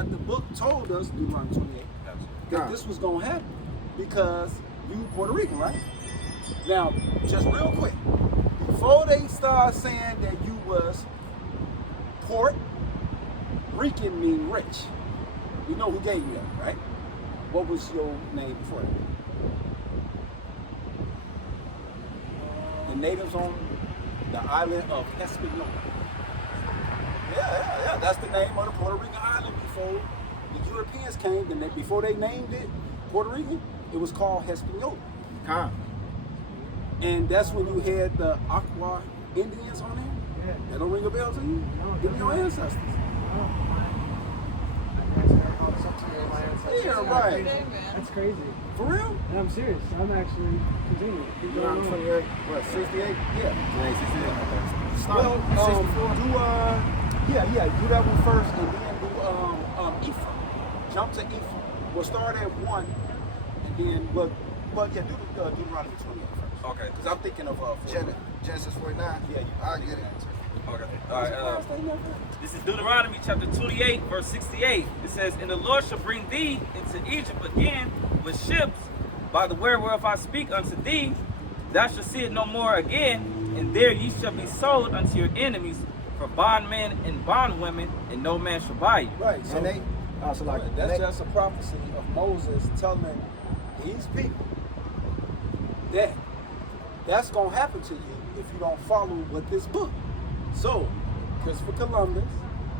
But the book told us, Deuteronomy 28, that this was going to happen because you Puerto Rican, right? Now, just real quick, before they start saying that you was Port Rican mean rich, you know who gave you that, right? What was your name before that? The natives on the island of Hispaniola. Yeah. That's the name of the Puerto Rican island before the Europeans came. And before they named it Puerto Rican, it was called Hispaniola. And that's when you had the Aqua Indians on there. Yeah. That don't ring a bell to you? No, Give me your ancestors. Yeah, right. That's crazy. For real? And I'm serious. I'm actually continuing. Keep going on. 28, what, 68? Yeah. Well, do that one first and then do Ephraim. Jump to Ephraim. We'll start at 1 and then, do Deuteronomy 28 first. Okay. Because I'm thinking of Genesis 49. Yeah, I get it. Okay. All right. This is Deuteronomy chapter 28, verse 68. It says, "And the Lord shall bring thee into Egypt again with ships, by the word whereof I speak unto thee. Thou shalt see it no more again, and there ye shall be sold unto your enemies for bondmen and bondwomen, and no man shall buy you." Right. So that's just a prophecy of Moses telling these people that that's going to happen to you if you don't follow what this book. So, Christopher Columbus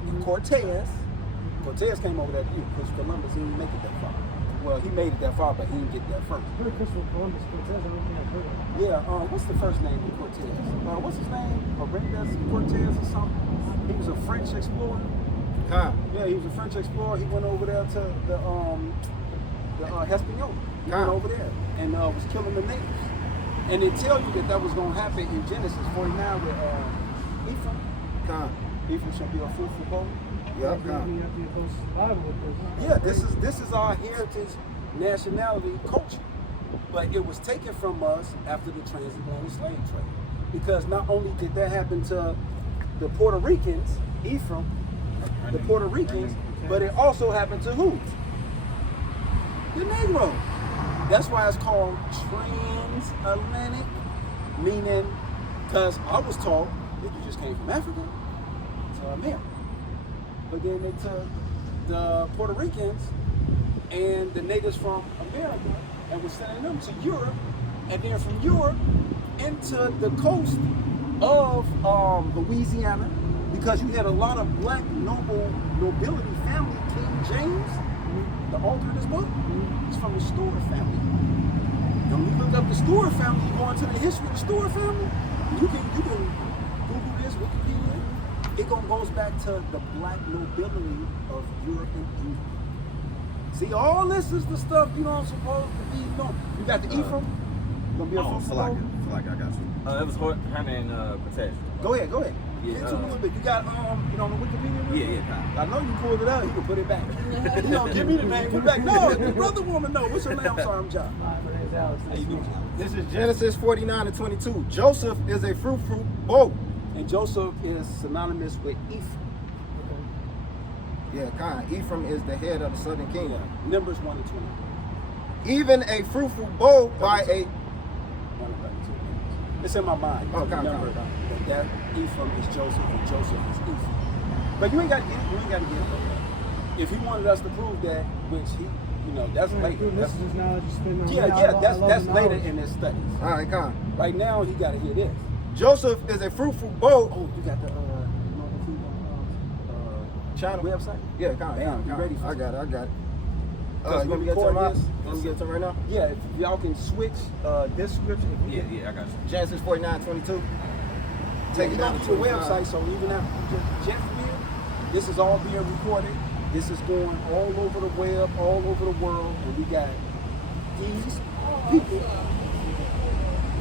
and Cortez came over there to you. Christopher Columbus, he didn't make it that far. Well, he made it that far, but he didn't get there first. I've heard Christopher Columbus, Cortez, I don't think I've heard of it. Yeah, what's the first name of Cortez? What's his name? Cortez or something? He was a French explorer. Yeah, he was a French explorer. He went over there to the Hispaniola. He went over there and was killing the natives. And they tell you that was going to happen in Genesis 49 with Ephraim. Ephraim shall be a fruitful bow. Yeah, This is our heritage, nationality, culture. But it was taken from us after the transatlantic slave trade. Because not only did that happen to the Puerto Ricans, Ephraim, the Puerto Ricans, but it also happened to who? The Negroes. That's why it's called transatlantic, meaning, because I was taught that you just came from Africa to America. But then they took the Puerto Ricans and the natives from America and was sending them to Europe, and then from Europe into the coast of Louisiana, because you had a lot of black nobility family. King James, the author of this book, is from the Stewart family. And when you look up the Stewart family, you go into the history of the Stewart family, you can Google this, Wikipedia. It goes back to the black nobility of Europe and England. See, all this is the stuff you don't supposed to be knowing. You got the Ephraim. Gonna be a feel like I got you. It was her name, Cortez. Go ahead. Yeah, Get into a little bit. You got you know, the Wikipedia? Yeah. I know you pulled it out. You can put it back. You know, give me the name. Put it back. No, the brother woman. No, what's your name? I'm sorry, I'm John. My name's Alex. Nice to meet you. This is Genesis 49:22. Joseph is a fruitful bow. And Joseph is synonymous with Ephraim. Yeah, Ephraim is the head of the southern kingdom. Numbers 1 and 20. Even a fruitful bow by a... 1 and 32. It's in my mind. Remember that Ephraim is Joseph and Joseph is Ephraim. But you ain't got to get it. If he wanted us to prove that, which he, that's later. This is knowledge you spend on. That's later in his studies. All right, Right now, he got to hear this. Joseph is a fruitful bow. Oh, you got the China website? Yeah, you ready for I got it. You want me to get to it right now? Yeah, if y'all can switch this scripture. Yeah, I got you. Genesis 49:22. Take it down to the website, so even after Jeffrey, this is all being recorded. This is going all over the web, all over the world, and we got these people.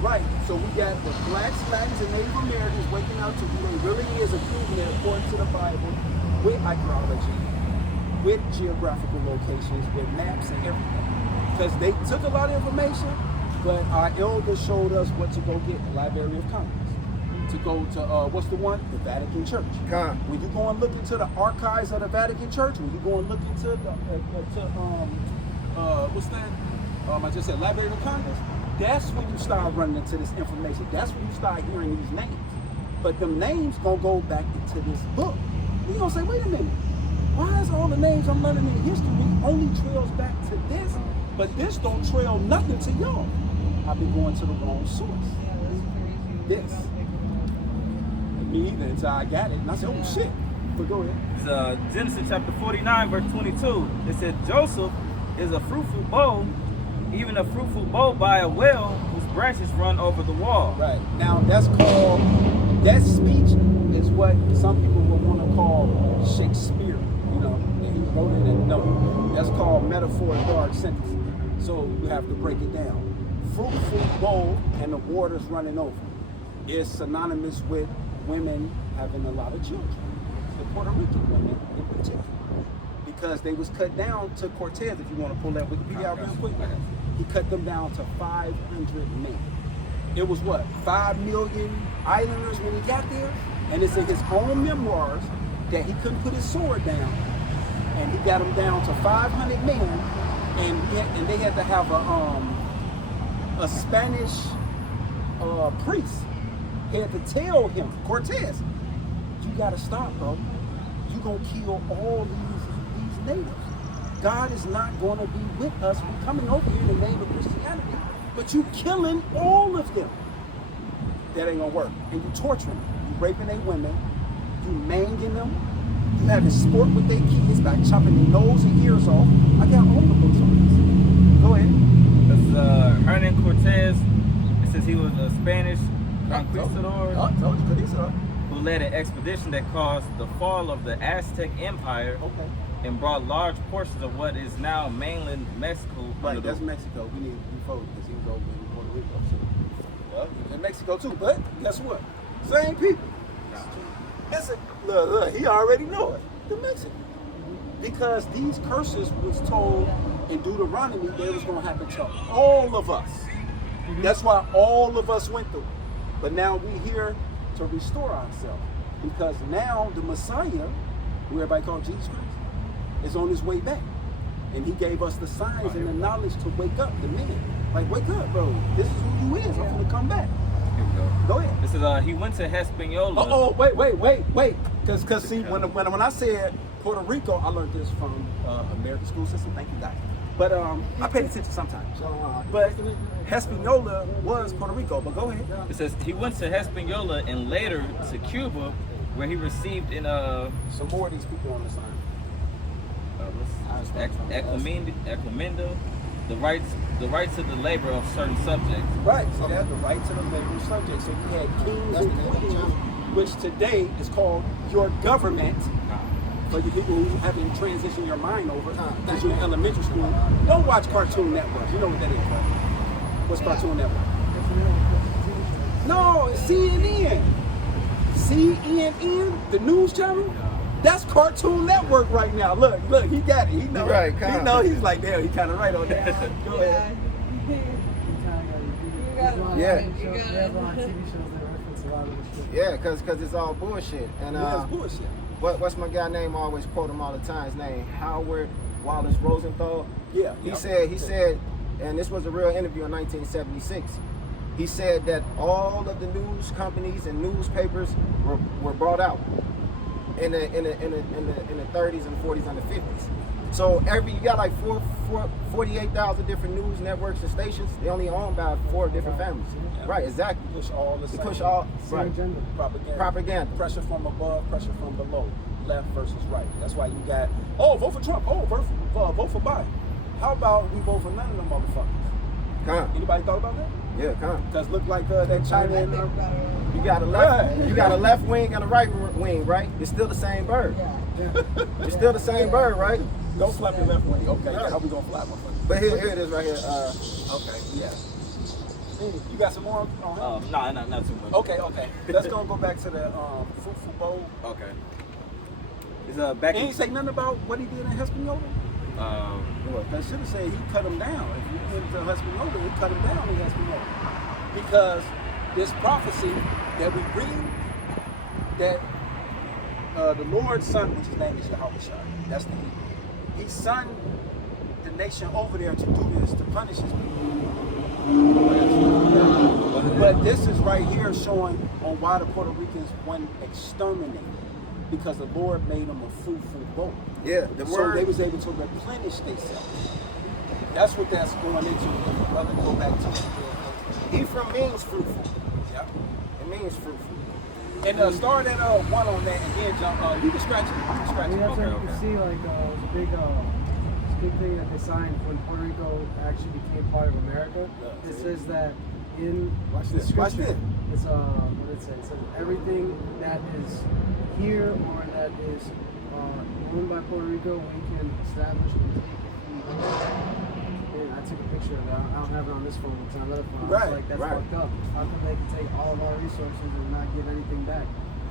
Right, so we got the blacks, Latins, and Native Americans waking up to who they really is and proving it according to the Bible, with archaeology, with geographical locations, with maps and everything. Because they took a lot of information, but our elders showed us what to go get in the Library of Congress. to go to what's the one? The Vatican Church. Con. When you go and look into the archives of the Vatican Church, when you go and look into the what's that? I just said Library of Congress. That's when you start running into this information. That's when you start hearing these names. But them names gonna go back into this book. You gonna say, wait a minute, why is all the names I'm learning in history only trails back to this, but this don't trail nothing to y'all? I've been going to the wrong source. This. Me either until I got it, and I said, oh shit. But go ahead. It's Genesis chapter 49, verse 22. It said, Joseph is a fruitful bow, even a fruitful bow by a well whose branches run over the wall. Right. Now that's called, that speech is what some people would want to call Shakespeare. You know, and he wrote it in no. That's called metaphor dark sentence. So you have to break it down. Fruitful bowl and the waters running over. Is synonymous with women having a lot of children. The Puerto Rican women in particular. Because they was cut down to Cortez, if you want to pull that Wikipedia out real quick. He cut them down to 500 men. It was what, 5 million islanders when he got there? And it's in his own memoirs that he couldn't put his sword down. And he got them down to 500 men. And they had to have a Spanish priest had to tell him, Cortez, you gotta stop, bro. You gonna kill all these natives. God is not gonna be with us. We're coming over here in the name of Christianity, but you killing all of them. That ain't gonna work. And you torturing them. You raping their women. You maiming them. You having sport with their kids by chopping their nose and ears off. I got all the books on this. Go ahead. It's Hernan Cortez. It says he was a Spanish conquistador who led an expedition that caused the fall of the Aztec Empire and brought large portions of what is now mainland Mexico. Right, that's Mexico. We need to be focused because he was over in Puerto Rico. So, well, in Mexico too. But guess what? Same people. Listen, look, he already know it. The Mexican. Because these curses was told in Deuteronomy that it was going to happen to all of us. That's why all of us went through it. But now we're here to restore ourselves. Because now the Messiah, who everybody called Jesus Christ, is on his way back. And he gave us the signs and the knowledge to wake up, the men. Like, wake up, bro. This is who you is. I'm gonna come back. Here we go. Go ahead. This is he went to Hispaniola. Oh, wait. Because see, when I said Puerto Rico, I learned this from American school system. Thank you, guys. But I paid attention sometimes. But Hispaniola was Puerto Rico. But go ahead. It says he went to Hispaniola and later to Cuba, where he received in some more of these people on the sign. Equimenda, the right to the labor of certain subjects. Right. So that's the right to the labor of subjects. So you had kings and queens, which today is called your government. For you people who haven't transitioned your mind over, because you're in elementary school, don't watch Cartoon Network. You know what that is, right? What's Cartoon Network? No, it's CNN. CNN, the news channel. That's Cartoon Network right now. Look, he got it. He know. Right, he know. He's like, damn, he kind of right on that. Go ahead. Yeah, because it's all bullshit. And Yeah, it's bullshit. what's my guy name? I always quote him all the time. His name Howard Wallace Rosenthal. Yeah. He said, and this was a real interview in 1976. He said that all of the news companies and newspapers were brought out in the 30s and 40s and the 50s. So you got like 48,000 different news networks and stations. They only owned by 4 different families. Yeah. Right, exactly. Push all the same. Push all right. agenda. Propaganda. Pressure from above, pressure from below. Left versus right. That's why you got, vote for Trump. Vote for Biden. How about we vote for none of them motherfuckers? Come. Anybody thought about that? Yeah, come. Because look like that China and you got a left wing and a right wing, right? It's still the same bird. It's still the same bird, right? Don't flap your left wing. Okay, how we gonna flap, motherfucker? But here it is right here. Okay, yeah. You got some more on him? No, not too much. Okay. Let's go back to the fruitful bowl. Okay. It's back. He ain't say nothing about what he did in Hispaniola. That should have said he cut him down. If you went to Hispaniola, he cut him down in Hispaniola. Because this prophecy that we read that the Lord's son, which his name is Yahushua, that's the Hebrew. He sent the nation over there to do this, to punish his people. But this is right here showing on why the Puerto Ricans weren't exterminated. Because the Lord made them a fruitful boat. Yeah, So they was able to replenish themselves. That's what that's going into. Brother, go back to it. Ephraim means fruitful. Yeah. It means fruitful. And start at one on that and then jump. You can scratch it. You can scratch I mean, it. that's what you Okay. can see, like, big thing that they signed when Puerto Rico actually became part of America. Yeah. It says that in Watch the this. Watch scripture, this. it's what did it say? It says everything that is here or that is owned by Puerto Rico, we can establish and take if we want. And I took a picture of it. I don't have it on this phone because I left it. I was Right, like, that's right. fucked up. How come they can take all of our resources and not give anything back?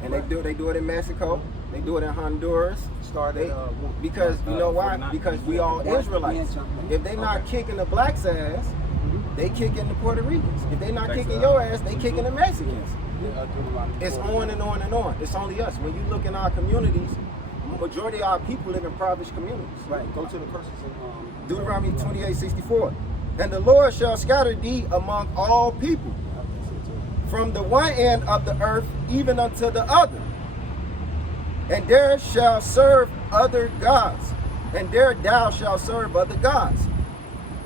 And they do it in Mexico. They do it in Honduras. Start They, at one. because you know why? 49. Because we all Yeah, Israelites. jump in. If they not kicking the blacks' ass, they kicking the Puerto Ricans. If they not Thanks, kicking uh, your ass, they kicking the Mexicans. Deuteronomy It's 4. on and on and on. It's only us. When you look in our communities, majority of our people live in impoverished communities. Right. Go to the curses and Deuteronomy 28:64. And the Lord shall scatter thee among all people, from the one end of the earth even unto the other. And there shall serve other gods, and there thou shalt serve other gods,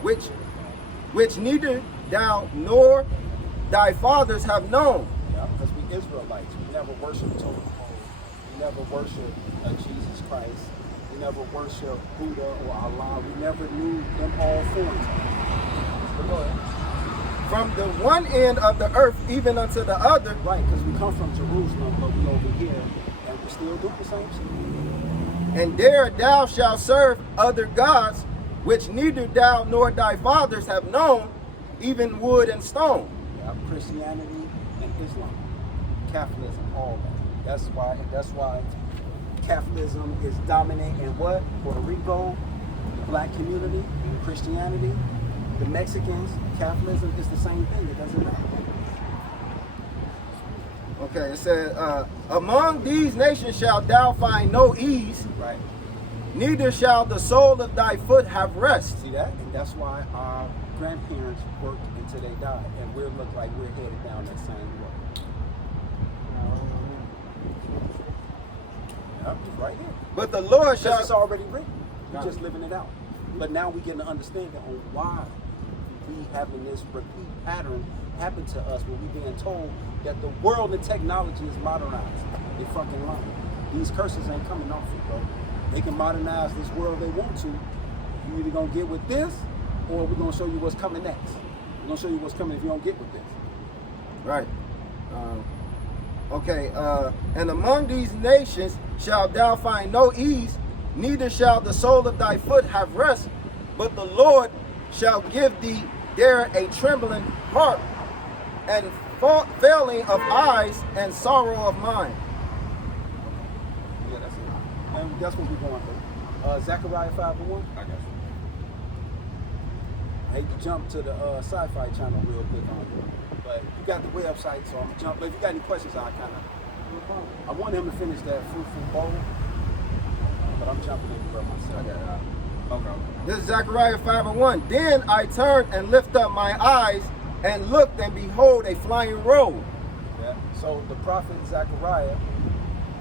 which neither thou nor thy fathers have known. Yeah, because we Israelites, we never worship Torah. We never worship Jesus Christ. We never worship Buddha or Allah. We never knew them all forms. But go ahead. From the one end of the earth even unto the other, Right, because we come from Jerusalem, but we over here, and we're still doing the same shit. and there thou shalt serve other gods, which neither thou nor thy fathers have known, even wood and stone. Yeah, Christianity and Islam, Catholicism, all that. That's why Catholicism is dominant in what? Puerto Rico, the black community, Christianity, the Mexicans, Catholicism is the same thing. It doesn't matter. Okay, it says, among these nations shalt thou find no ease, Right. neither shall the sole of thy foot have rest. See that? And that's why our grandparents worked until they died, and we look like we're headed down that same road. Yep, it's right here. But the Lord Because it's shall, already written. We're just living it out. But now we get an understanding on why we having this repeat pattern happen to us when we being told that the world and technology is modernized. They fucking lying. These curses ain't coming off it, bro. They can modernize this world they want to. You either gonna get with this, or we're gonna show you what's coming next. We're gonna show you what's coming if you don't get with this. right. And among these nations shalt thou find no ease, neither shall the sole of thy foot have rest, but the Lord shall give thee there a trembling heart, and failing of eyes, and sorrow of mind. Yeah, that's it. And that's what we're going through. Zechariah 5:1. I got you. I hate to jump to the sci-fi channel real quick on it, but you got the website, so I'm gonna jump. But if you got any questions, I want him to finish that fruitful bowl, but I'm jumping in for myself. Okay. This is Zechariah 5:1. Then I turned and lifted up my eyes and looked, and behold, a flying roll. Yeah. So the prophet Zechariah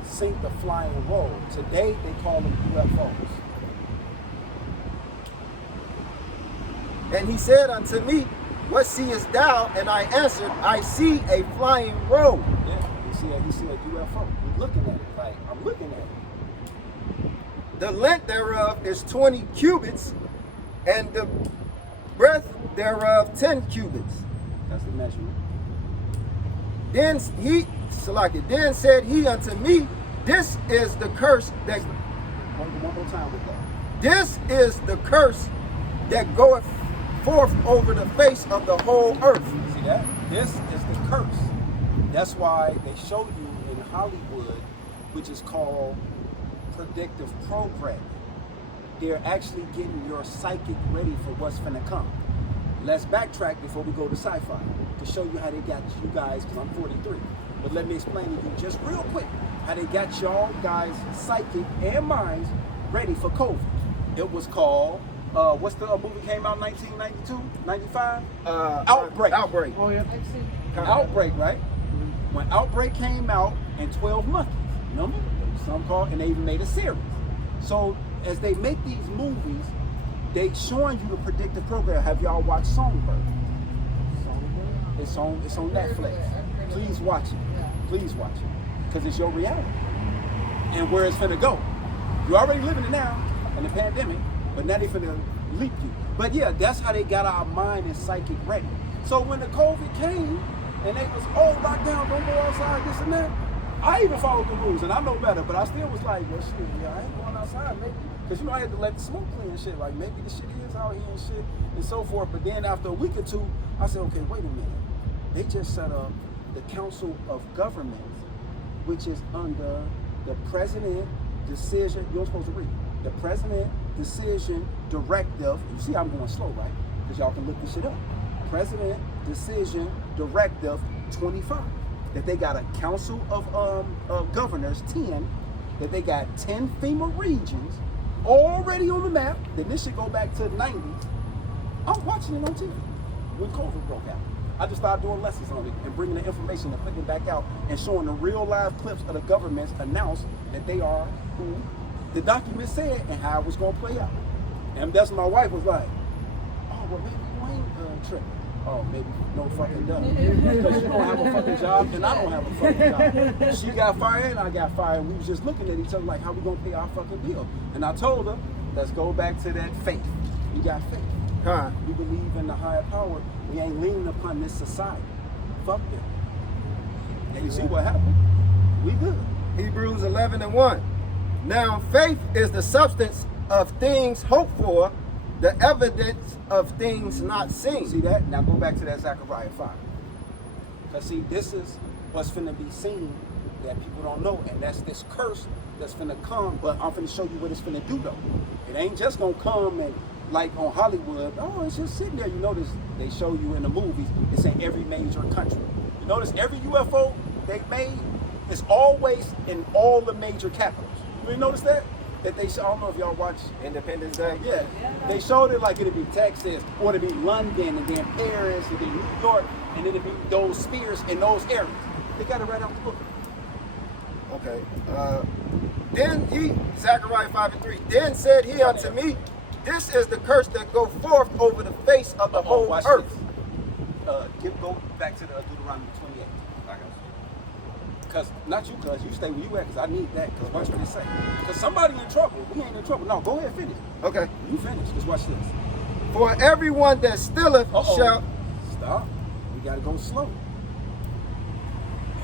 seen the flying roll. Today they call them UFOs. And he said unto me, what seest thou? And I answered, I see a flying roll. Yeah. He see a UFO. He's looking at it like I'm looking at it. The length thereof is 20 cubits, and the breadth thereof 10 cubits. That's the measurement. Then then said he unto me, this is the curse that One more time with that. this is the curse that goeth forth over the face of the whole earth. See that? This is the curse. That's why they show you in Hollywood, which is called predictive programming. They're actually getting your psychic ready for what's finna come. Let's backtrack before we go to sci-fi to show you how they got you guys, because I'm 43. But let me explain to you just real quick how they got y'all guys' psychic and minds ready for COVID. It was called, what's the movie came out 1992, 95? Outbreak. Outbreak. Oh yeah. Outbreak, right? When Outbreak came out and 12 Monkeys, remember? Some called, and they even made a series. So as they make these movies, they showing you the predictive program. Have y'all watched Songbird? It's on Netflix. Please watch it. Please watch it. Because it's your reality. And where it's finna go. You're already living it now in the pandemic, but now they finna leap you. But yeah, that's how they got our mind and psychic ready. So when the COVID came and they was all locked down, don't go outside, this and that, I even followed the rules and I know better, but I still was like, well shit, yeah, I ain't going outside maybe. Because you know I had to let the smoke clear and shit, like maybe the shit is out here and shit and so forth. But then after a week or two, I said, okay, wait a minute. They just set up the Council of Governments, which is under the President Decision, you're supposed to read. The President Decision Directive, you see I'm going slow, right? Because y'all can look this shit up. President Decision Directive 25. That they got a Council of Governors, 10, that they got 10 FEMA regions already on the map. Then this should go back to the 90s. I'm watching it on TV when COVID broke out. I just started doing lessons on it and bringing the information and putting it back out and showing the real live clips of the governments announce that they are who the document said and how it was going to play out. And that's when my wife was like, oh, well, maybe you ain't tripping. Oh, maybe no fucking done. Because you don't have a fucking job and I don't have a fucking job. She got fired and I got fired. We was just looking at each other like, how we going to pay our fucking bill? And I told her, let's go back to that faith. We got faith. Huh. We believe in the higher power. We ain't leaning upon this society. Fuck them. And you see what happened? We good. Hebrews 11:1. Now faith is the substance of things hoped for, the evidence of things not seen. See that? Now go back to that Zechariah 5. Because see, this is what's finna be seen that people don't know. And that's this curse that's finna come. But I'm finna show you what it's finna do though. It ain't just gonna come and like on Hollywood, oh, it's just sitting there. You notice they show you in the movies, it's in every major country. You notice every UFO they made is always in all the major capitals. You notice that? That they show, I don't know if y'all watch Independence Day. Yeah, they showed it like it'd be Texas, or it'd be London, and then Paris, and then New York, and then it'd be those spheres in those areas. They got it right out the book. Okay. Then he, Zechariah 5:3, then said he unto me, this is the curse that go forth over the face of the whole watch earth. This. Go back to the Deuteronomy 28. I got you. Because, not you, cuz you stay where you at, because I need that, because watch what they say. Because somebody in trouble, we ain't in trouble. No, go ahead, finish. Okay. You finish, just watch this. For everyone that stealeth shall... Stop. We got to go slow.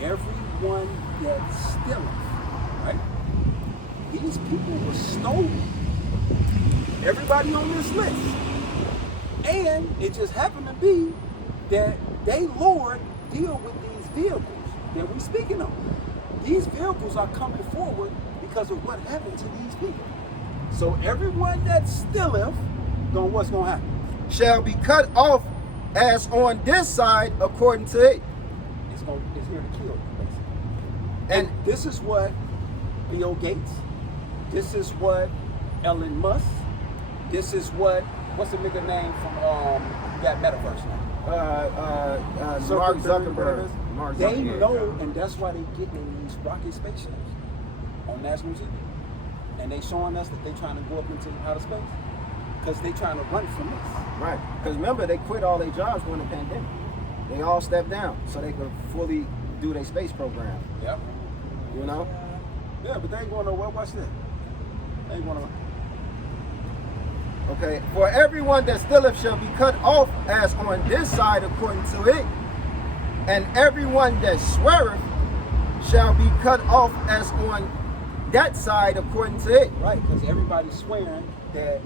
Everyone that stealeth, right? These people were stolen. Everybody on this list. And it just happened to be that they, Lord, deal with these vehicles that we're speaking of. These vehicles are coming forward because of what happened to these people. So everyone that stealeth, what's going to happen? shall be cut off as on this side according to it. It's here to kill, basically. And This is what Bill Gates, this is what Elon Musk, this is what's the nigga name from that metaverse now? Mark Zuckerberg. They know, and that's why they getting in these rocket spaceships on national TV. And they showing us that they trying to go up into outer space because they trying to run from this. Right. Because remember, they quit all their jobs during the pandemic. They all stepped down so they could fully do their space program. Yep. You know? Yeah, but they ain't going nowhere. Watch that. They ain't going nowhere. Okay. For everyone that stealeth shall be cut off as on this side according to it, and everyone that sweareth shall be cut off as on that side according to it. Right, because everybody's swearing that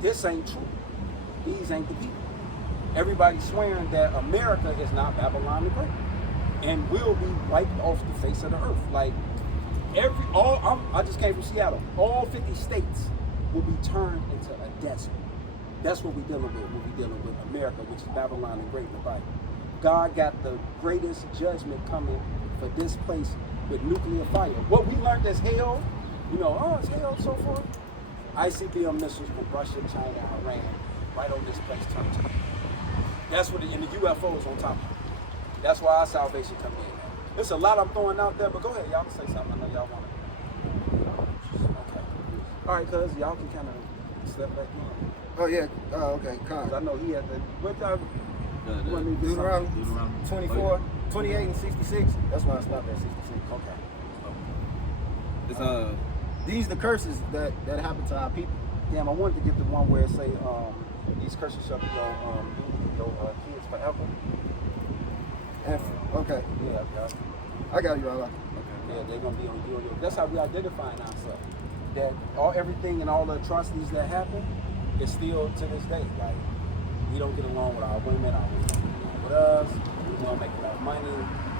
this ain't true. These ain't the people. Everybody's swearing that America is not Babylon the Great and will be wiped off the face of the earth. Like I just came from Seattle. All 50 states will be turned into a desert. That's what we're dealing with. We're dealing with America, which is Babylon the Great in the Bible. God got the greatest judgment coming for for this place with nuclear fire. What we learned as hell, you know, oh, it's hell, so forth. ICBM missiles from Russia, China, Iran, right on this place turned to. That's what, and the UFOs on top of it. That's why our salvation come in. There's a lot I'm throwing out there, but go ahead, y'all can say something. I know y'all want to. Okay. All right, cuz y'all can kind of step back in. Oh yeah. Okay. Con. 'Cause I know he had the. What y'all? The- want me to do Deuteronomy something? 24, 28, and 66. That's why I stopped at 66. Okay. It's These the curses that happen to our people. Damn, I wanted to get the one where it say, these curses shall be your kids forever. And okay, Yeah. I got you, Allah. Yeah, they're gonna be on you. That's how we identifying ourselves. That everything and all the atrocities that happen is still to this day. Like we don't get along with our women, our women don't get along with us. We don't make enough money.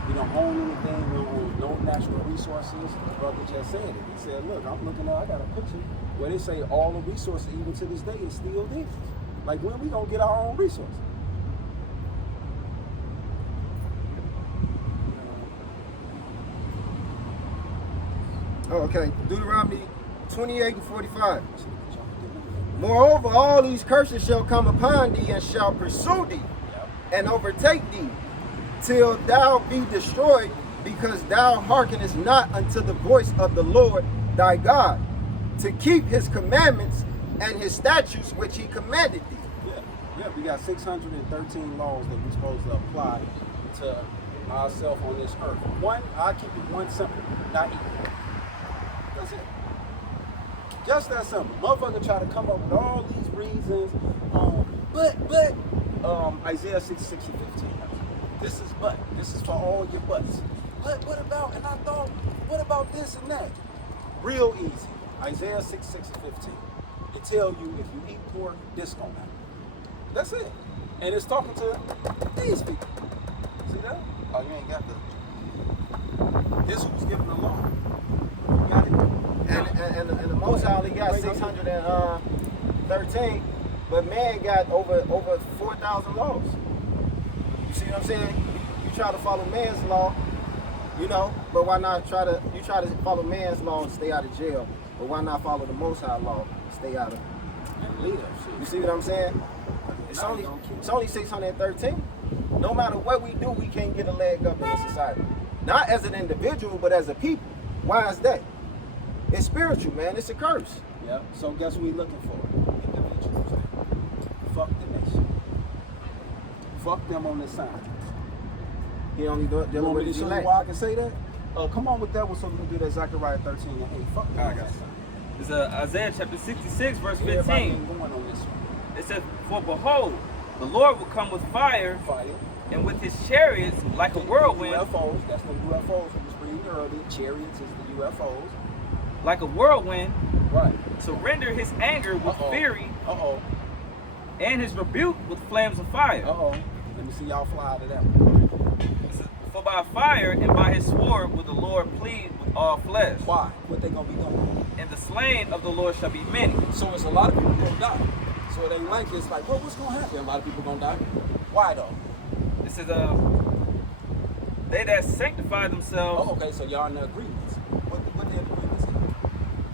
We don't own anything. We don't own no natural resources. The brother just said it. He said, "Look, I'm looking at. I got a picture where they say all the resources, even to this day, is still there. Like when we gonna get our own resources?" Oh, okay. Deuteronomy 28 and 45. Moreover, all these curses shall come upon thee and shall pursue thee and overtake thee till thou be destroyed, because thou hearkenest not unto the voice of the Lord thy God, to keep his commandments and his statutes which he commanded thee. Yeah, we got 613 laws that we're supposed to apply to ourselves on this earth. One, I'll keep it one simple, not equal. That's it. Just that simple. Motherfucker try to come up with all these reasons. But Isaiah 66 and 15. This is but. This is for all your buts. But what about, and I thought, what about this and that? Real easy. Isaiah 66 and 15. It tell you if you eat pork, this gonna happen. That's it. And it's talking to these people. See that? Oh, you ain't got the. This who's giving the law. You got it? And the Most High only got 613, but man got over 4,000 laws. You see what I'm saying? You try to follow man's law, you know, but why not try to follow man's law and stay out of jail? But why not follow the Most High law and stay out of? And live. You see what I'm saying? It's only 613. No matter what we do, we can't get a leg up in this society. Not as an individual, but as a people. Why is that? It's spiritual, man. It's a curse. Yeah. So guess what we looking for? Individuals. Fuck the nation. Fuck them on this side. He only do it You dealing want with me to his show you elect. why I can say that? Come on with that one so we can do that Zechariah 13 and 8. Fuck them. I got it. It's Isaiah chapter 66, verse Everybody 15. ain't going on this one. It says, "For behold, the Lord will come with fire, Fire. and with his chariots like a whirlwind, UFOs. That's the UFOs we was reading earlier. Chariots is the UFOs. like a whirlwind, Right. to render his anger with fury, Uh-oh. and his rebuke with flames of fire. Uh-oh. Let me see y'all fly to that one. It says, For by fire and by his sword will the Lord plead with all flesh, Why? What they gonna be doing? and the slain of the Lord shall be many. So it's a lot of people gonna die. So it ain't like it's like, well, what's gonna happen? A lot of people gonna die. Why though? It says, they that sanctify themselves Oh, okay, so y'all in the agreements. What the agreements?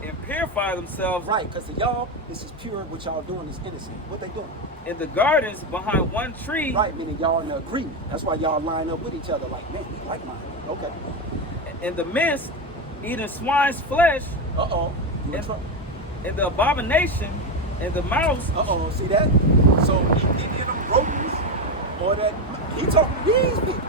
and purify themselves Right, because to y'all, this is pure. What y'all doing is innocent. What they doing? in the gardens behind one tree, Right, meaning y'all in the agreement. That's why y'all line up with each other like, man, we like mine. Okay. in the midst, eating swine's flesh, Uh-oh. You in and, trouble. and the abomination, and the mouse, Uh-oh, see that? So he did them rodents, or that, he talking to these people.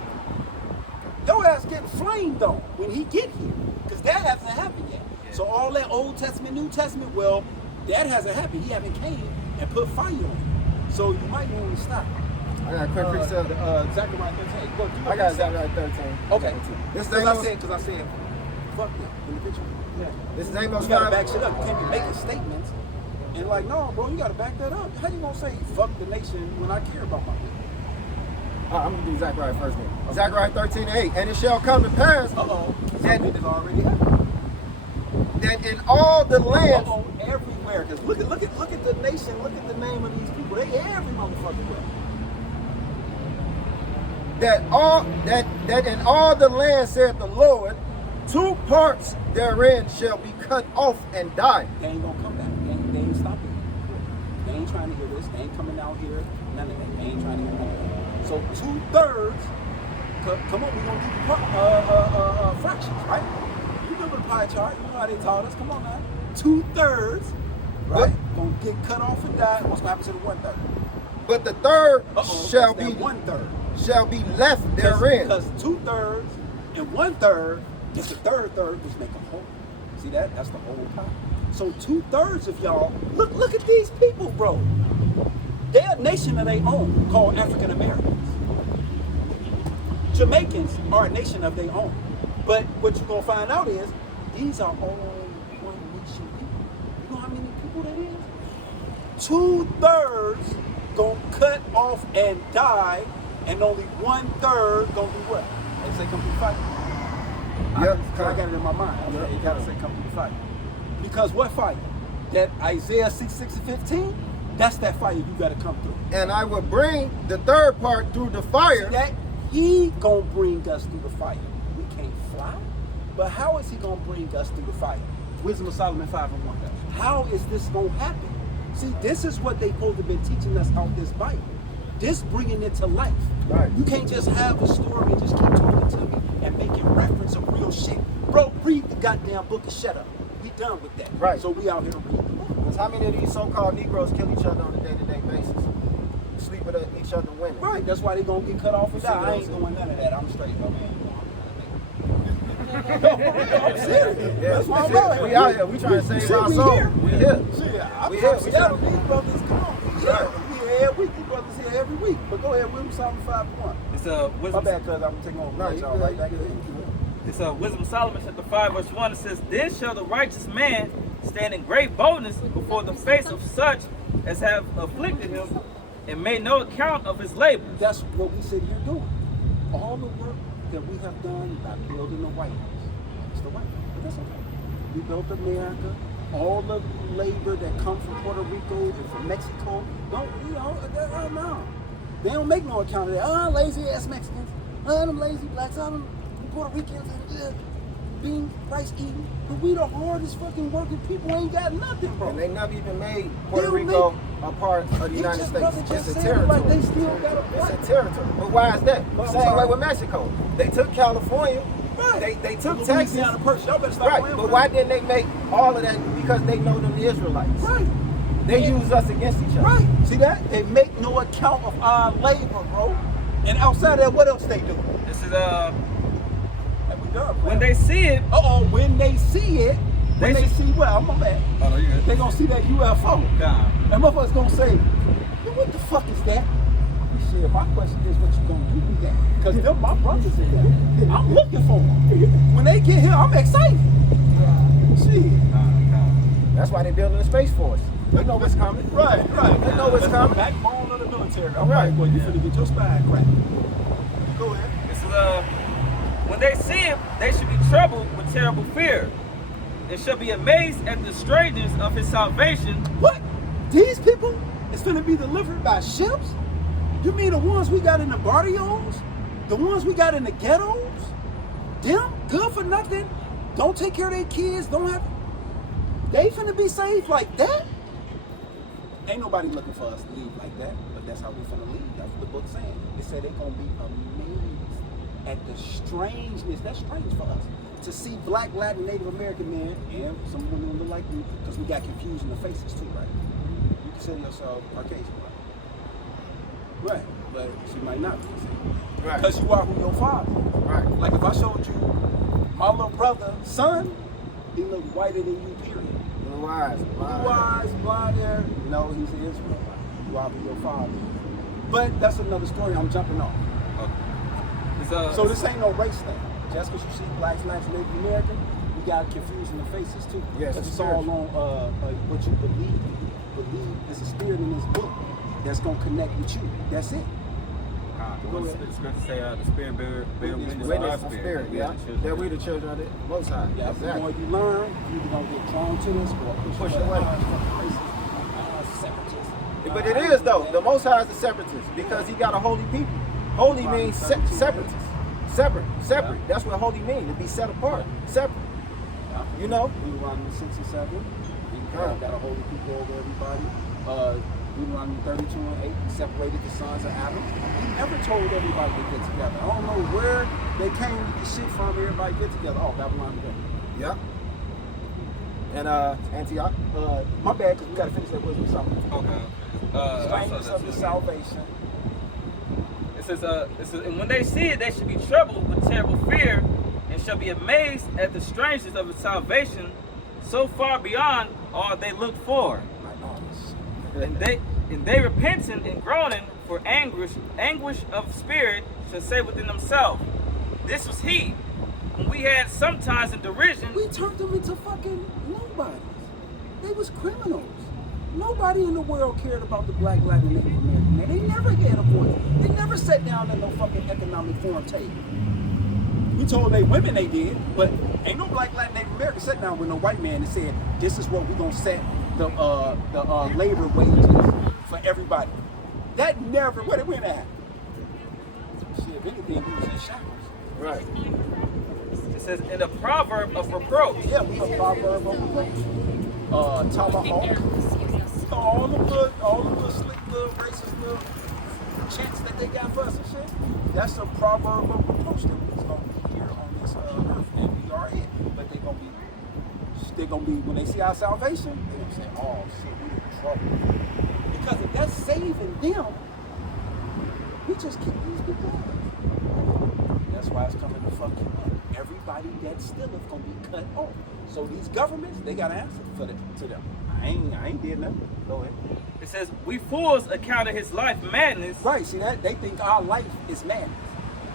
Your ass getting flamed on when he get here, because that hasn't happened yet. So all that Old Testament, New Testament, well, that hasn't happened. He haven't came and put fire on it. So you might want to stop. I got a quick precept. Zechariah 13. Go, do I got Zechariah 13. Okay. This Because thing I was- said, fuck them, individual. This is Amos You gotta 5. back shit up. You can't be making statements and like, no, bro, you gotta back that up. How you gonna say fuck the nation when I care about my people? I'm going to do Zechariah first then. Zechariah 13 and 8. And it shall come to pass Uh-oh. That- Something has already happened. that in all the lands, Uh-oh, everywhere. Because look at the nation, look at the name of these people. They every motherfucking way. that in all the land, saith the Lord, 2 parts therein shall be cut off and die. They ain't gonna come back. They ain't stopping. They ain't trying to hear this. They ain't coming out here. None of that. They ain't trying to hear none of that. So 2/3. Come on, we gonna do fractions, right? You remember the pie chart? You know how they taught us. Come on now. 2/3, right? Gonna get cut off and die. What's gonna happen to the 1/3? But the third shall that's be that 1/3. shall be left therein. Because 2/3 and 1/3 is the third third, which make a whole. See that? That's the whole pie. So 2/3 of y'all, look at these people, bro. They're a nation of their own called African Americans. Jamaicans are a nation of their own. But what you're gonna find out is these are all one nation people. You know how many people that is? 2/3 gonna cut off and die, and only 1/3 gonna do what? They say come to the fight. Yep. I got it in my mind. You gotta say come to the fight. Because what fight? That Isaiah 6:6-15, that's that fight you gotta come through. And I will bring the third part through the fire. See that? He gonna bring us through the fire. We can't fly, but how is he gonna bring us through the fire? Wisdom of Solomon 5:1. How is this gonna happen? See, this is what they supposed to be teaching us out this Bible. This bringing it to life. Right. You can't just have a story and just keep talking to me and making reference of real shit. Bro, read the goddamn book and shut up. We done with that. Right. So we out here to read the book. Because how many of these so-called Negroes kill each other on a day-to-day basis? Sleep with each other women. Right, that's why they gonna get cut off and See die. what I I'm ain't saying? doing none of that. I'm straight, bro. I'm serious. Yeah, That's why I'm see, out here. we out here. We trying to save see, our we soul. here. We here. Shit, I'm We from here. We Seattle. trying- These brothers, come on. We here. We here every week. These brothers here every week. But go ahead, Wisdom Solomon 5:1. It's My wisdom. bad, cuz I'm taking over. No, you y'all good. right back there. It's Wisdom of Solomon chapter 5 verse 1. It says, "Then shall the righteous man stand in great boldness before the face of such as have afflicted him, and made no account of his labors." That's what we sit here doing. All the work that we have done by building the White House. It's the White House, but that's okay. We built America. All the labor that comes from Puerto Rico and from Mexico, no. They don't make no account of that. Oh, lazy ass Mexicans. Oh, them lazy blacks. Oh, them Puerto Ricans and being rice eating. But we the hardest fucking working people. Ain't got nothing, bro. And they never even made Puerto They don't Rico a part of the They United just- States. brother, It's just a saying territory. like they still got a It's right. a territory. But why is that? Well, I'm Same way sorry. with Mexico. They took California. Right. They took Louisiana Texas. Purchase. Y'all better stop Right. playing But with why them. didn't they make all of that? Because they know them the Israelites. Right. They use us against each other. Right. See that? They make no account of our labor, bro. And outside of that, what else they do? This is And we done, when they see it. when they see it, when They they should- see what? I'm bad. Oh, no, you good. They gonna see that UFO. God. And motherfuckers gonna say, "Man, what the fuck is that?" Shit, my question is, what you gonna do with that? Because they're my brothers in there. I'm looking for them. When they get here, I'm excited. Shit. That's why they building a space force. They know what's coming. Right. They know what's coming. Backbone of the military. All Right. right, boy, you finna get your spine cracked. Go ahead. This is when they see it, they should be troubled with terrible fear, and shall be amazed at the strangeness of his salvation. What? These people is finna be delivered by ships? You mean the ones we got in the barrios? The ones we got in the ghettos? Them good for nothing? Don't take care of their kids, don't have... They finna be saved like that? Ain't nobody looking for us to leave like that, but that's how we finna leave. That's what the book's saying. It said they're gonna be amazed at the strangeness. That's strange for us. To see black, Latin, Native American men, and some women look like you, because we got confused in the faces too, right? You consider yourself Caucasian, right? Right, but you might not be. Right. Because you are who your father is. Right. Like if I showed you my little brother, son, he looked whiter than you, period. Blue eyes. Blue eyes, blonde hair. No, he's an Israelite. You are who your father is. But that's another story. I'm jumping off. So this ain't no race thing. Just because you see blacks, Native American, we got confused in the faces too. Yes, Because it's it's all on what you believe. Believe there's a spirit in this book that's gonna connect with you. That's it. The scripture say the spirit bear witness to our Witness of spirit, yeah. That we the children of the Most High. Yeah, the more Exactly. you learn, you either gonna get drawn to this or push Push away. Separatists. But it is though. The Most High is a separatist because he got a holy people. Holy means separatist. Separate. That's what holy means, to be set apart, separate. You know? Deuteronomy 6 and 7. God got a holy people over everybody. Deuteronomy 32 and 8, he separated the sons of Adam. He never told everybody to get together. I don't know where they came with the shit from, everybody get together. Oh, Babylon together. Yeah. And Antioch, my bad, because we got to finish that wisdom something. Okay. Strangeness of the salvation. It says, and when they see it, they should be troubled with terrible fear, and shall be amazed at the strangeness of its salvation, so far beyond all they look for. And they repenting and groaning for anguish of spirit, shall say within themselves, this was he, whom we had sometimes in derision. We turned them into fucking nobodies. They was criminals. Nobody in the world cared about the black, Latin, Native American man. They never had a voice. They never sat down at no fucking economic forum table. We told they women they did, but ain't no black, Latin, Native American sat down with no white man and said, this is what we're gonna set the labor wages for everybody. That never, when it happened? Shit, if anything, we was in shackles. Right. It says, in a proverb of reproach. Yeah, we a proverb of reproach. Tomahawk. All the little slick little racist little chants that they got for us and shit. That's a proverb of reproach that we was gonna be here on this earth, and we are it. But they're gonna be when they see our salvation, they're gonna say, "Oh shit, we in trouble." Because if that's saving them, we just keep these people alive. That's why it's coming to fuck you up. Everybody that still is gonna be cut off. So these governments, they got to answer to them. I ain't did nothing. Go ahead. It says, we fools accounted his life madness. Right, see that? They think our life is madness.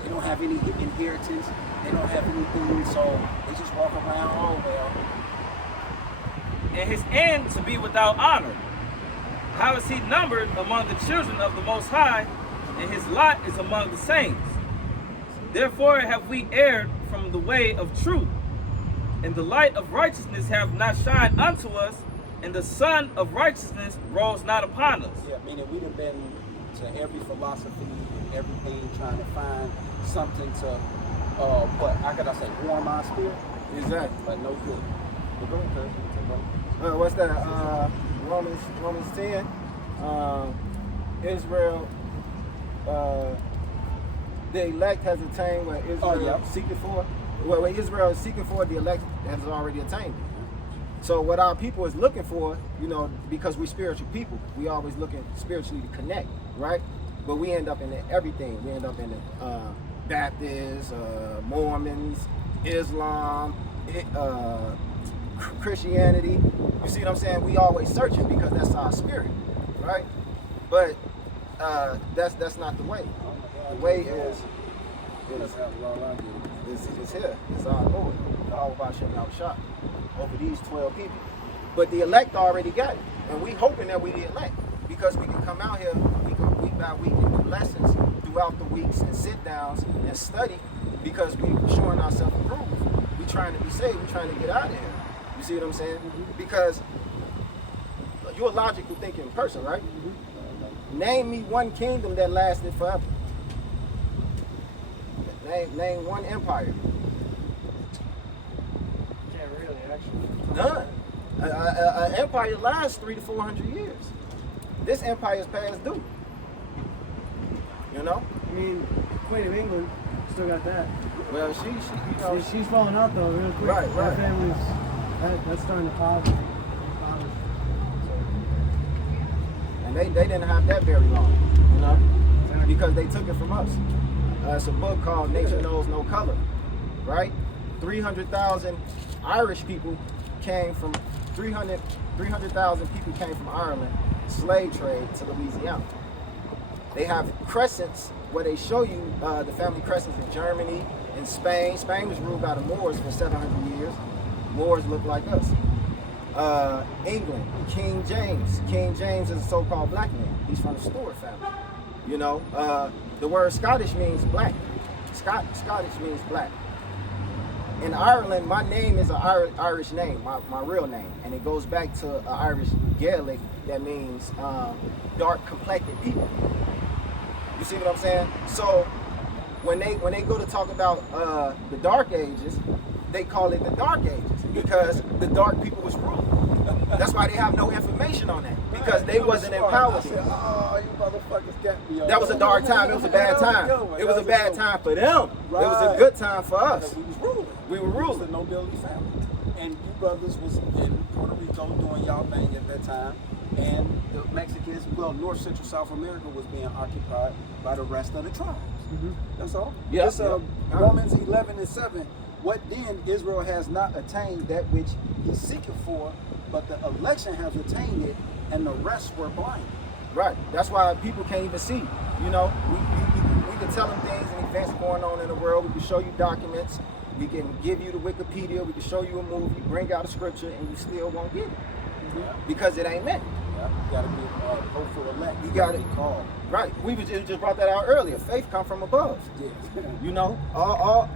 They don't have any inheritance. They don't have anything, so they just walk around, oh well. And his end to be without honor. How is he numbered among the children of the Most High, and his lot is among the saints? Therefore have we erred from the way of truth, and the light of righteousness have not shined unto us, and the sun of righteousness rose not upon us. Yeah, meaning we have been to every philosophy and everything, trying to find something to, how could I say, warm our spirit? Exactly. But no good. But go ahead, cuz. What's that? Romans 10. Israel, the elect has attained what Israel is seeking for. What Israel is seeking for, the elect has already attained it. So what our people is looking for, you know, because we're spiritual people, we always looking spiritually to connect, right? But we end up in everything. We end up in the Baptists, Mormons, Islam, Christianity. You see what I'm saying? We always searching because that's our spirit, right? But that's not the way. The way is here. It's our Lord. The whole about shutting out shop over these 12 people. But the elect already got it. And we hoping that we the elect. Because we can come out here week by week and do lessons throughout the weeks and sit downs and study because we showing ourselves approved. We trying to be saved. We trying to get out of here. You see what I'm saying? Because you're a logical thinking person, right? Name me one kingdom that lasted forever. Name one empire. Can't really, actually. None. An empire lasts 300 to 400 years. This empire is past due. You know? I mean, Queen of England still got that. Well, she you know, She's falling out though, real quick. Right. That family's that's starting to pop. and they didn't have that very long, you know, because they took it from us. It's a book called Nature Knows No Color, right? 300,000 Irish people came from 300,000 people came from Ireland, slave trade to Louisiana. They have crescents where they show you the family crescents in Germany, in Spain. Spain was ruled by the Moors for 700 years. Moors look like us. England, King James. King James is a so-called black man. He's from the Stuart family. You know, the word Scottish means black. Scottish means black. In Ireland, my name is an Irish name, my real name, and it goes back to an Irish Gaelic that means dark complected people. You see what I'm saying? So when they go to talk about the Dark Ages, they call it the Dark Ages because the dark people was ruling. That's why they have no information on that because they wasn't empowered. I said, oh, you motherfuckers got me. That was a dark time. It was a bad time. It was a bad time for them. It was a good time for us. We was ruling. We were It was ruling. the nobility family. And you brothers was in Puerto Rico doing y'all thing at that time. And the Mexicans, well, North Central South America was being occupied by the rest of the tribes. That's all. Yeah, It's yeah. Romans 11:7. What then Israel has not attained that which he's seeking for, but the election has attained it, and the rest were blind. Right. That's why people can't even see. You know, we can tell them things and events going on in the world. We can show you documents. We can give you the Wikipedia. We can show you a movie, bring out a scripture, and you still won't get it Yeah. because it ain't meant. Yeah. You gotta be hopeful elect. You gotta be called. Right. We just brought that out earlier. Faith come from above. Yeah. You know, all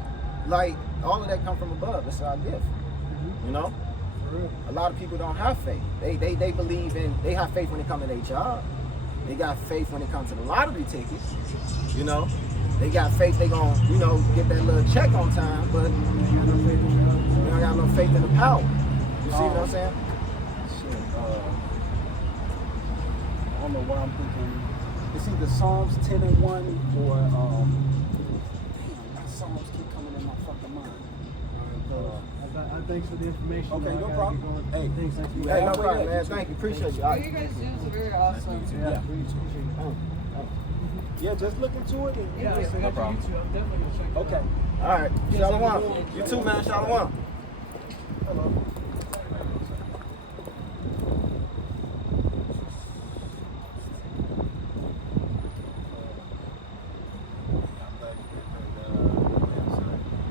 of that come from above. It's our gift. You know, For real. a lot of people don't have faith. They believe in. They have faith when it comes to their job. They got faith when it comes to the lottery tickets. You know, they got faith they gonna get that little check on time, but they don't got no faith in the power. You see what I'm saying? Shit. I don't know why I'm thinking. It's either Psalms 10:1 or damn, Psalms keep coming in my fucking mind. Thanks for the information. Okay, man. no I gotta problem. get going. Hey. Thanks. Hey, no Yeah, problem, yeah, man. you Thank you. too. Appreciate you. What you guys do is very awesome. Yeah, we appreciate it. Yeah, just look into it. And, Yeah, so no no problem. YouTube. I'm definitely gonna check it out. Okay. All right. Shalom. You too, man. Shalom. Hello.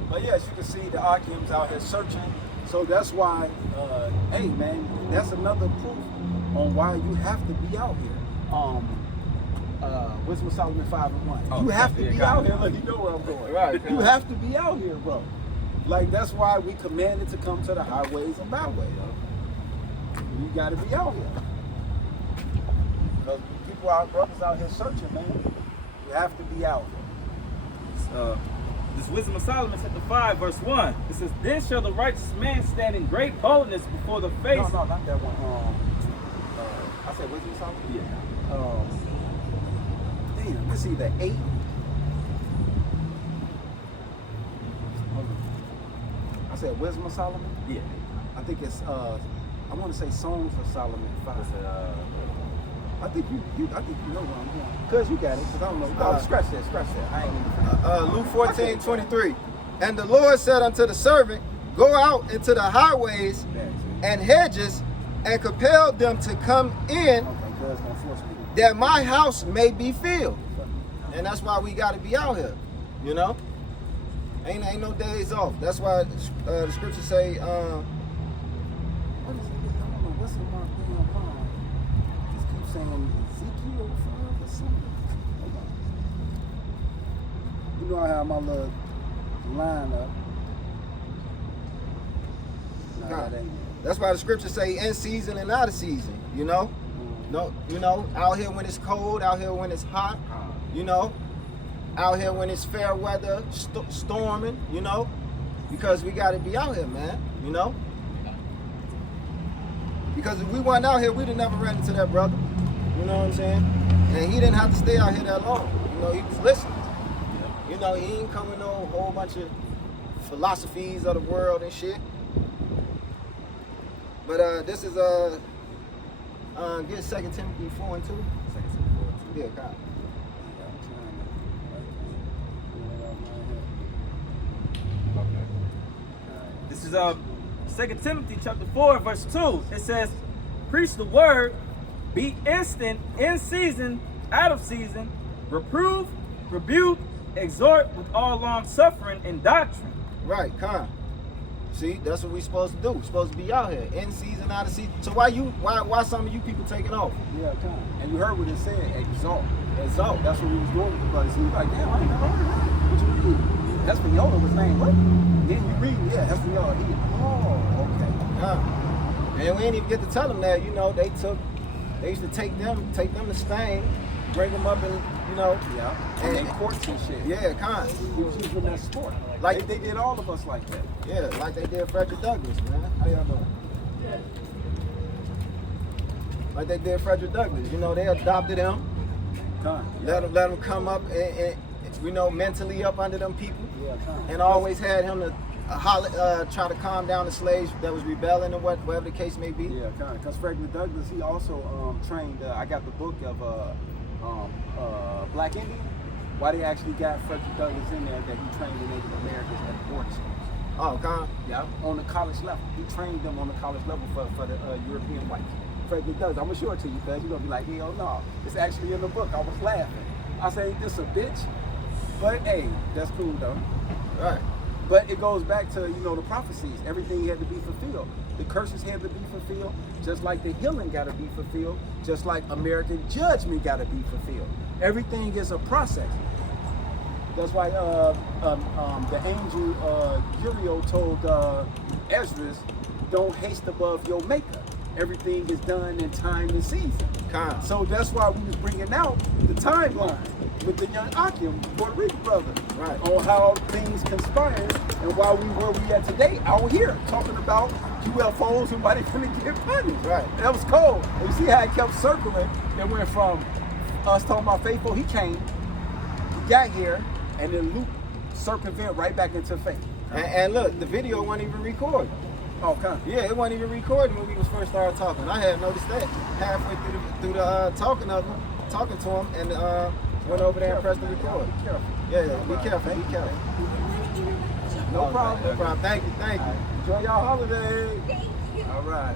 But yes, you can see the Akims out here searching. So that's why, hey man, that's another proof on why you have to be out here. Wisdom of Solomon 5:1. Oh, You have to yeah, be got out it. here. Look, you know where I'm going. Right. You have to be out here, bro. Like that's why we commanded to come to the highways and byways. You got to be out here. Because people, our brothers out here searching, man. You have to be out here. This Wisdom of Solomon, chapter 5, verse 1. It says, "Then shall the righteous man stand in great boldness before the face." No, not that one. I said Wisdom of Solomon? Yeah. Damn, it's either 8. I said Wisdom of Solomon? Yeah. I think it's I want to say Songs of Solomon 5. I think you know where I'm going. Cause you got it. Cause I don't know. Scratch that. I ain't even. Luke 14:23. And the Lord said unto the servant, Go out into the highways and hedges and compel them to come in, Okay, God's gonna force me. that my house may be filled. And that's why we got to be out here. You know, ain't no days off. That's why the scriptures say, What is it? I don't know. What's in my damn mind? Just keep saying Ezekiel 5 or something. Hold on. You know I have my little line up. No, God. that ain't it. that's why the scriptures say in season and out of season. You know, no, out here when it's cold, out here when it's hot. You know, out here when it's fair weather, storming. You know, because we got to be out here, man. You know, because if we weren't out here, we'd have never ran into that brother. You know what I'm saying? And he didn't have to stay out here that long. You know, he was listening. You know, he ain't coming with no whole bunch of philosophies of the world and shit. But this is get 2 Timothy 4:2. Yeah, God. This is 2 Timothy chapter 4, verse 2. It says, "Preach the word, be instant, in season, out of season, reprove, rebuke, exhort with all long suffering and doctrine." Right, con. See, that's what we supposed to do. We're supposed to be out here, in season, out of season. So why some of you people taking off? Yeah, come on. And you heard what it said, exalt. Exalt. That's what we was doing with the brothers. He was like, damn, I ain't never heard of that. What you read? Espanola was named what? Then you read, yeah, Espanola. Oh, okay. And we ain't even get to tell them that, you know, they used to take them to Spain, bring them up and, you know, Yeah. And- And courts and shit. yeah, con. He was using that sport. Like- they did all of us like that. Yeah, like they did Frederick Douglass, man. How y'all doing? Like they did Frederick Douglass. You know, they adopted him, Con. let him come up and you know, mentally up under them people, Yeah, con. and always had him to try to calm down the slaves that was rebelling or whatever the case may be. Yeah, kind of. Because Frederick Douglass, he also trained. I got the book of Black Indian. Why they actually got Frederick Douglass in there? That he trained the Native Americans at the boarding schools. Oh, con. Yeah, on the college level. He trained them on the college level for the European whites. Frederick Douglass. I'm gonna show it to you, because you're gonna be like, hell no, it's actually in the book. I was laughing. I say, ain't this a bitch? But hey, that's cool though. Right. But it goes back to, you know, the prophecies. Everything had to be fulfilled. The curses had to be fulfilled, just like the healing got to be fulfilled, just like American judgment got to be fulfilled. Everything is a process. That's why the angel Uriel told Esdras, don't haste above your maker. Everything is done in time and season. Con. So that's why we was bringing out the timeline with the young Akim, Puerto Rican brother, Right. on how things conspired and why we where we at today out here talking about UFOs and why they couldn't get punished. Right. That was cold. And you see how it kept circling. It went from us talking about Faithful, he came, he got here, and then loop circumvent right back into Faith. And look, the video wasn't even recorded. Oh, okay. Yeah, it wasn't even recorded when we was first started talking. I had noticed that halfway through the talking to him, and went over there and pressed the record. Be careful. Yeah, be careful, be careful. No problem. No problem. Thank you. Enjoy y'all holiday. All right.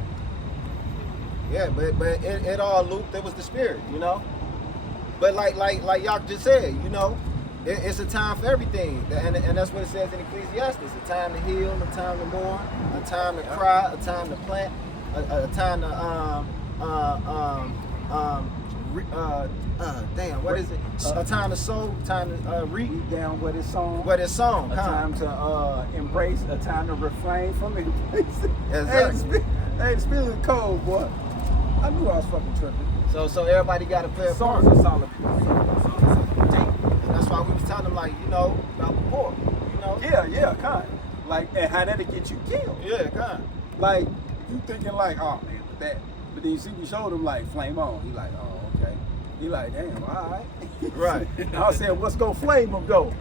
Yeah, but it all looped. It was the spirit, you know. But like y'all just said, you know, it's a time for everything, and that's what it says in Ecclesiastes: a time to heal, a time to mourn, a time to cry, a time to plant, a time to what is it? A time to sow, time to reap. Read down what is sown. What is sown? A time to embrace, a time to refrain from embracing. Exactly. Hey, the spirit of cold, boy. I knew I was fucking tripping. So everybody got to play a part. Songs of Solomon. And that's why we was telling them, like, you know, about the poor, you know. Yeah, kind. Like, and how that'll get you killed. Yeah, kind. Like, you thinking like, oh man, but that. But then you see, we showed him like flame on. He like, oh okay. He like, damn, all right. Right. I said, what's gonna flame him though?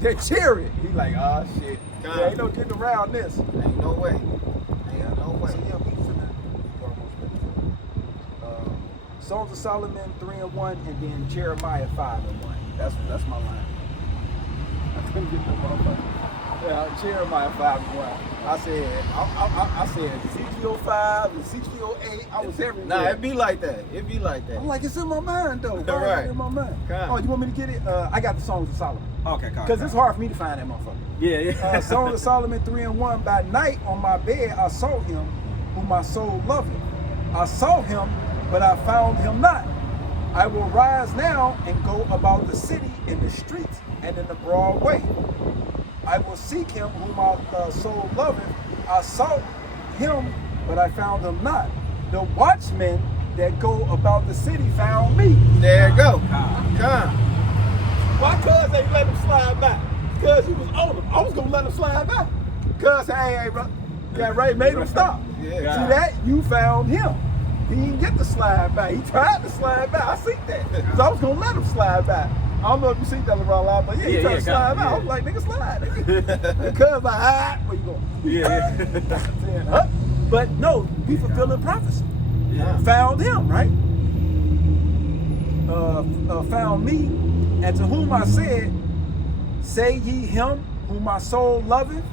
The chariot. He like, oh shit. God. There ain't no getting around this. Ain't no way. Ain't no way. So yeah, we finna. Songs of Solomon 3:1, and then Jeremiah 5:1. That's my line. I couldn't get the motherfucker. Yeah, Jeremiah 5:1. I said Ezekiel 5, Ezekiel 8. I was everywhere. Nah, it be like that. It be like that. I'm like, it's in my mind though. Bro. Right. It's in my mind. Come. Oh, you want me to get it? I got the Songs of Solomon. Okay, Because it's hard for me to find that motherfucker. Yeah. Songs of Solomon 3:1. By night on my bed I saw him, whom my soul loveth. I saw him, but I found him not. I will rise now and go about the city in the streets and in the broad way. I will seek him whom my soul loveth. I sought him, but I found him not. The watchmen that go about the city found me. There you go. Come. Why cuz ain't let him slide back? Cuz he was on him. I was gonna let him slide back. Cuz, hey, bro. Yeah, Ray made him stop. Yeah. See that? You found him. He didn't get to slide back. He tried to slide back. I see that. So I was gonna let him slide back. I don't know if you see that around live, but he tried to slide back. I was like, nigga, slide. Cuz like, where you going? Yeah. But no, we fulfilling prophecy. Yeah. Found him, right? Found me, and to whom I said, say ye him whom my soul loveth.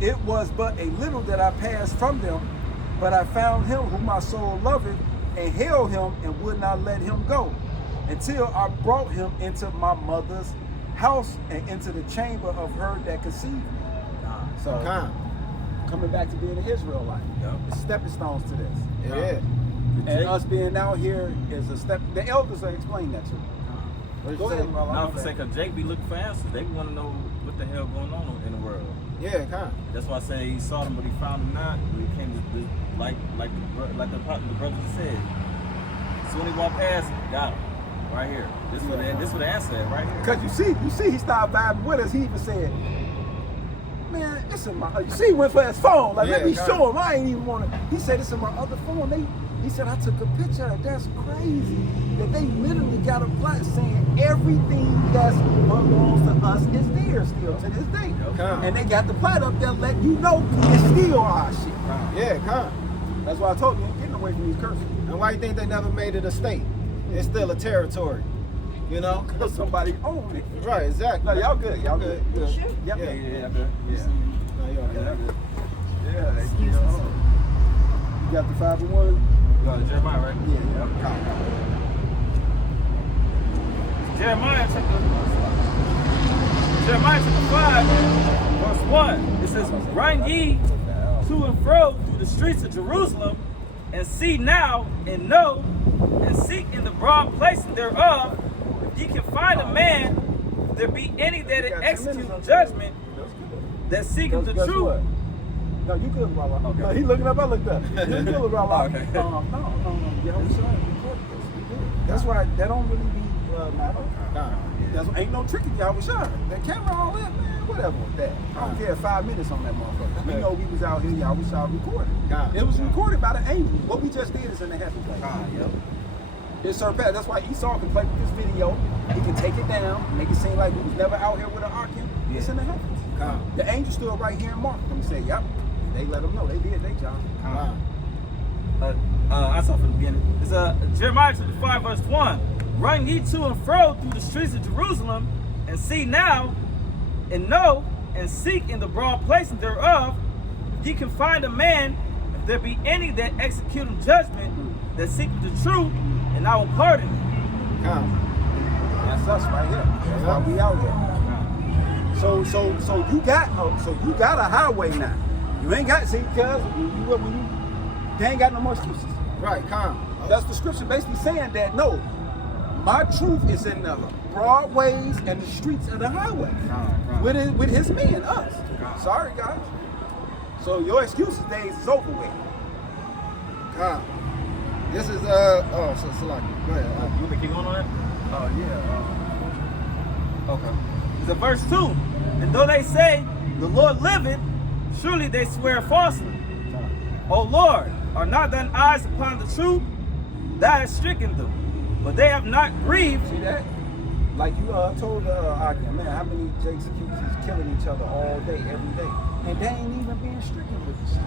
It was but a little that I passed from them, but I found him whom my soul loveth, and held him and would not let him go, until I brought him into my mother's house and into the chamber of her that conceived me. So Come. coming back to being an Israelite, Yep. it's stepping stones to this. Yeah. And us being out here is a step. The elders will explain that to me. What Go you ahead, say? bro. Now, for a second, Jake be looking for answers. They want to know what the hell going on in the world. Yeah, come. That's why I say he saw them, but he found them not. When he came to this, like the brother just said. As soon as he walked past, got him. Right here. This is what the answer is right here. Because you see, he started vibing with us. He even said, man, it's in my, you see, he went for his phone. Like, let me Yeah, show him. I ain't even want to. He said, it's in my other phone. He said, I took a picture of it. That's crazy. That they literally got a plot saying everything that belongs to us is there still to this day. Come. And they got the plot up there letting you know it's still our shit. Yeah, come. That's why I told you, you're getting away from these curses. And why you think they never made it a state? It's still a territory. You know? Because somebody owned it. Right, exactly. No, y'all good. Y'all good. Good. Yep. Yeah, Yeah. yeah, good. Yeah. No, you're Yeah, good. good. Yeah, they still own it. You got the 5 and 1? Jeremiah, right? Yeah. Jeremiah chapter 5, verse 1. It says, run ye to and fro through the streets of Jerusalem, and see now, and know, and seek in the broad places thereof, if ye can find a man, if there be any that execute judgment, that seeketh the Guess truth. what? No, you good, Raw. Okay. No, he looking up, I looked up. You good, Raw. Okay. No, yeah, we saw it. That's why that don't really be matter. Nah. That's why ain't no tricking y'all with Sean. That camera all in, man, whatever with that. I don't care 5 minutes on that motherfucker. We know we was out here, y'all was out recording. God. It was recorded by the angel. What we just did is in the heaven place. Yep. It's surpassed. That's why Esau can play with this video. He can take it down, make it seem like we was never out here with an ark. It's in the heavens. Come. The angel stood right here and marked them and said, yep. They let them know. They did their job. Wow. I saw from the beginning. It's Jeremiah chapter 5, verse 1. Run ye to and fro through the streets of Jerusalem, and see now, and know, and seek in the broad places thereof, if ye can find a man, if there be any that execute judgment, that seeketh the truth, and I will pardon him. Come. That's us right here. That's why we out here. So you got a highway now. You ain't got, see, because they ain't got no more excuses. Right, come. That's the scripture basically saying that no, my truth is in the broad ways and the streets of the highway. With his men, us. Sorry, guys. So your excuses days is over with. Come. This is so Salaki. Go ahead. You want me to keep going on that? Oh yeah. Okay. It's a verse 2. And though they say, the Lord liveth, surely they swear falsely. O Lord, are not thine eyes upon the truth? Thou hast stricken them, but they have not grieved. See that? Like you told Akim, man, how many Jakes accusers killing each other all day, every day, and they ain't even being stricken with this shit.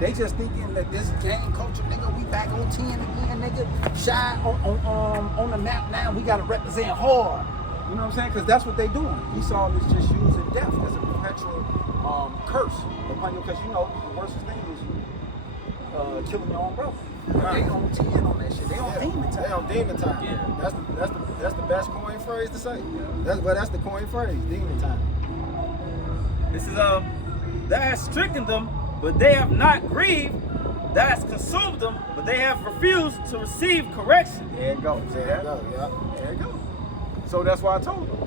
They just thinking that this gang culture, nigga, we back on 10 again, nigga. Shy on the map now. We gotta represent hard. You know what I'm saying? Because that's what they doing. Esau is just using death as a perpetual curse upon you. Because you know the worst thing is killing your own brother. They on 10 on that shit. They on demon time. They on demon time. Yeah. That's the best coin phrase to say. That's the coin phrase. Demon time. This is thou hast stricken them, but they have not grieved. Thou hast consumed them, but they have refused to receive correction. There it goes. There you go. Yeah. There it goes. So that's why I told them.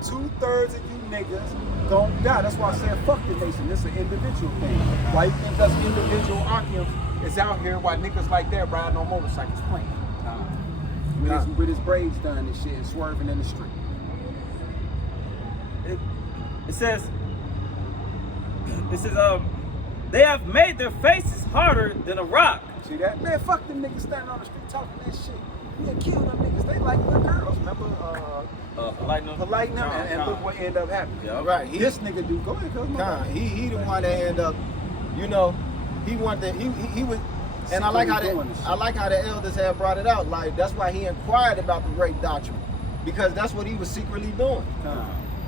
2/3 of you niggas gon' die. That's why I said fuck the nation. This is an individual thing. Why you think us individual Akim is out here while niggas like that riding on motorcycles playing? With his braids done and shit and swerving in the street. It says, they have made their faces harder than a rock. See that? Man, fuck them niggas standing on the street talking that shit. We had killed them niggas. They like little girls. Remember? Polite them and look what ended up happening. Yeah. Right. This nigga do. Go ahead, cuz. He the one that end up, you know, he wanted he was, and I like how the elders had brought it out. Like that's why he inquired about the great doctrine, because that's what he was secretly doing.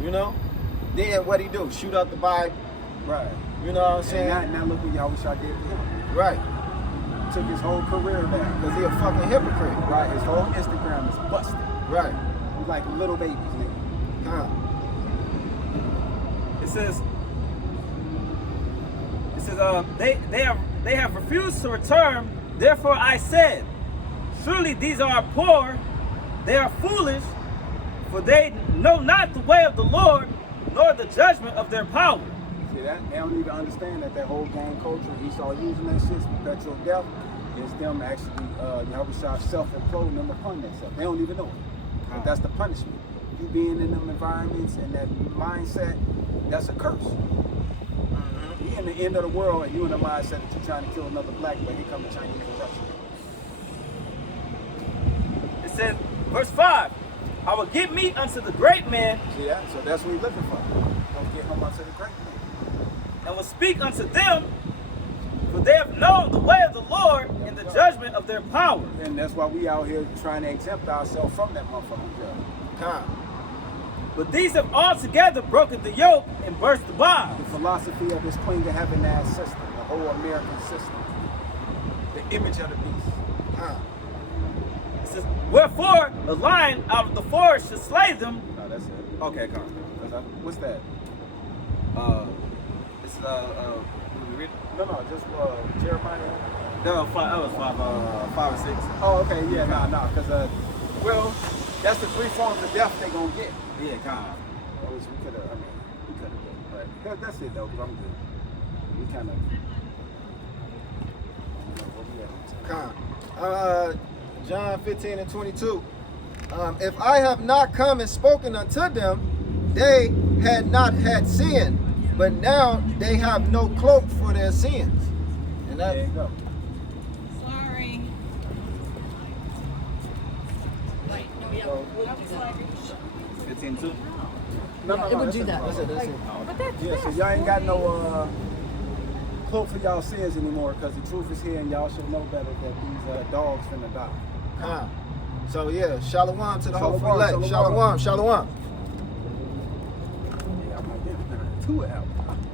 You know. Then what he do? Shoot up the Bible. Right. You know what I'm saying? And now look what y'all wish I did to him. Right. Took his whole career down. Because he a fucking hypocrite. Right. His whole Instagram is busted. Right. He's like little babies, nigga. It says they have refused to return. Therefore I said, surely these are poor, they are foolish, for they know not the way of the Lord, nor the judgment of their power. See that? They don't even understand that whole gang culture, Esau using that shit, perpetual death, is them actually, Yahushua self-imploding them upon themselves. They don't even know it. But that's the punishment. You being in them environments and that mindset, that's a curse. You in the end of the world and you in the mindset that you're trying to kill another black, but here come the Chinese production. It says, verse 5, I will give meat unto the great man, See that? So that's what he's looking for. Don't get him unto the great man. and will speak unto them, for they have known the way of the Lord and the judgment of their power. And that's why we out here trying to exempt ourselves from that motherfucking judge. Con. But these have altogether broken the yoke and burst the bond. The philosophy of this Queen of Heaven ass system, the whole American system, the image of the beast. Con. It says, wherefore a lion out of the forest should slay them. No, that's it. Okay, come on. What's that? This is we read it? No, just Jeremiah. No, that was 5 and 6. Oh, okay, yeah, nah, because, well, that's the 3 forms of death they gonna get. Yeah, kind of. Which we could have, but that's it though, because I'm good. We kind of, Con. John 15 and 22. If I have not come and spoken unto them, they had not had sin, but now they have no cloak for their sins. And there that, you go. Sorry. So, 15-2. no, It would that's do it. that. that's it. But that's Yeah, so y'all ain't got no cloak for y'all sins anymore, because the truth is here and y'all should know better that these dogs finna die. Con. So yeah, shalom to the Shalom, hopeful elect. shalom. Shalom, shalom. Yeah, I'm like, damn, 2 hours.